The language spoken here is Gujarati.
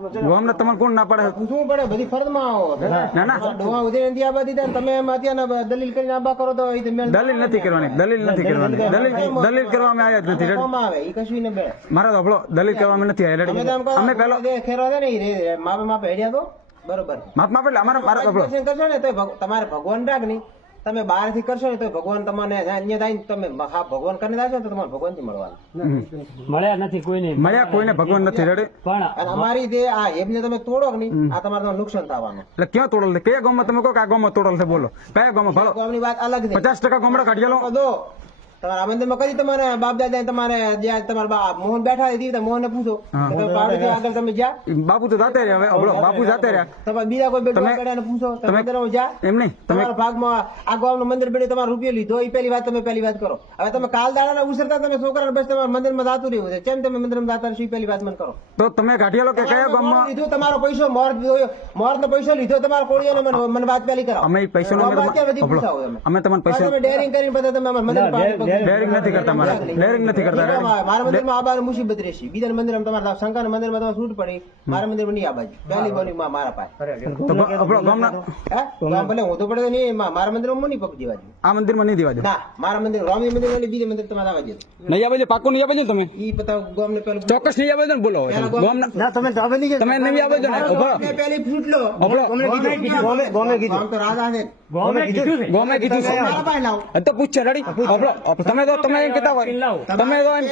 ગામને તમને કોણ ના પાડે? પૂછવું પડે બધી ફરજમાં આવો. ના ના. ડોહા ઉધે નથી આબા દીધા તમે એમ અત્યારના દલીલ કરીને આબા કરો તો એ તો મેળ દલીલ નથી કરવાની દલીલ નથી કરવાની. દલીલ દલીલ કરવામાં આવ્યા જ નથી આવે કશું ને બે મારા દલીલ કરવામાં નથી આવ્યા અમે અમે દે ખેરવા દે ને. માપે માપે હેડ્યા તો? બરોબર. માપ માપ એટલે અમારા તમારે ભગવાન રાખ નહીં. તમે બહારથી કરશો ને તો ભગવાન તમને અહીંયા થાય તમે હા ભગવાન કરીને ને તો તમારે ભગવાનથી મળવાનું મળ્યા નથી કોઈને. મળ્યા કોઈને ભગવાન નથી રડે. પણ અમારી જે આ એમને તમે તોડો કે નહીં આ તમારે નુકસાન થવાનું. એટલે ક્યાં તોડલ કયા ગામમાં તમે કહો કે આ ગામમાં તોડલ છે? બોલો. કયા ગામમાં? ભલો ગામની વાત અલગ છે. પચાસ ટકા ગામડા કાઢી લો દો. તમારે આ મંદિરમાં કરી તમારે બાપ દાદા તમારે જ્યાં તમારા મોહન બેઠા હતી મોહન ને પૂછો. તમે આગળ તમે જ્યાં. બાપુ તો જાતે રહ્યા હવે બાપુ જાતે રહ્યા. તમારે બીજા કોઈ બેઠા ને પૂછો તમે મંદિરમાં એમ નહીં તમારા ભાગમાં આ ગામનું મંદિર બેઠે તમારે રૂપિયો લીધો એ પહેલી વાત તમે પહેલી વાત કરો. હવે તમે કાલ દાડા ઉસરતા તમે છોકરાને બસ તમારા મંદિરમાં જાતું રહ્યું છે. કેમ તમે મંદિરમાં જાતા રહેશો એ પહેલી વાત મને કરો. તો તમે કાઢી કે કયા ગામમાં? લીધો તમારો પૈસો મોર મોર નો પૈસો લીધો તમારો કોળીઓ મને મને વાત પહેલી કરાવો. અમે પૈસાનો અમે તમને પૈસા તમે ડેરિંગ કરીને બધા તમે અમારા મંદિર પાસે ડેરિંગ નથી કરતા મારા. ડેરિંગ નથી કરતા મારા મંદિરમાં આ બાર મુસીબત રહેશે. બીજા મંદિરમાં તમારા શંકર મંદિરમાં તમારે છૂટ પડી. મારા મંદિરમાં નહીં આ બાજુ પહેલી બોલી માં મારા પાસે. આપણો ગામના ભલે હું તો પડે નહીં મારા મંદિરમાં નહીં પગ દેવા દઉં. આ મંદિરમાં નહીં દેવા ના મારા મંદિર રામ મંદિર અને બીજા મંદિર તમારે આવવા દે નહીં આવે છે પાકું નહીં આવે છે તમે. ઈ પતા ગામને પેલું ચોક્કસ નહીં આવે છે ને બોલો હવે તમે. નહીં તમે નહીં આવે છે ને ઊભો પહેલી ફૂટ લો. ઊભો કીધું. ગામ કીધું. ગોમે કીધું. છે. ગામે કીધું મારા પાસે લાવો. તો પૂછ રેડી આપણો તમે તો તમે એમ કેતા હોય. તમે તો એમ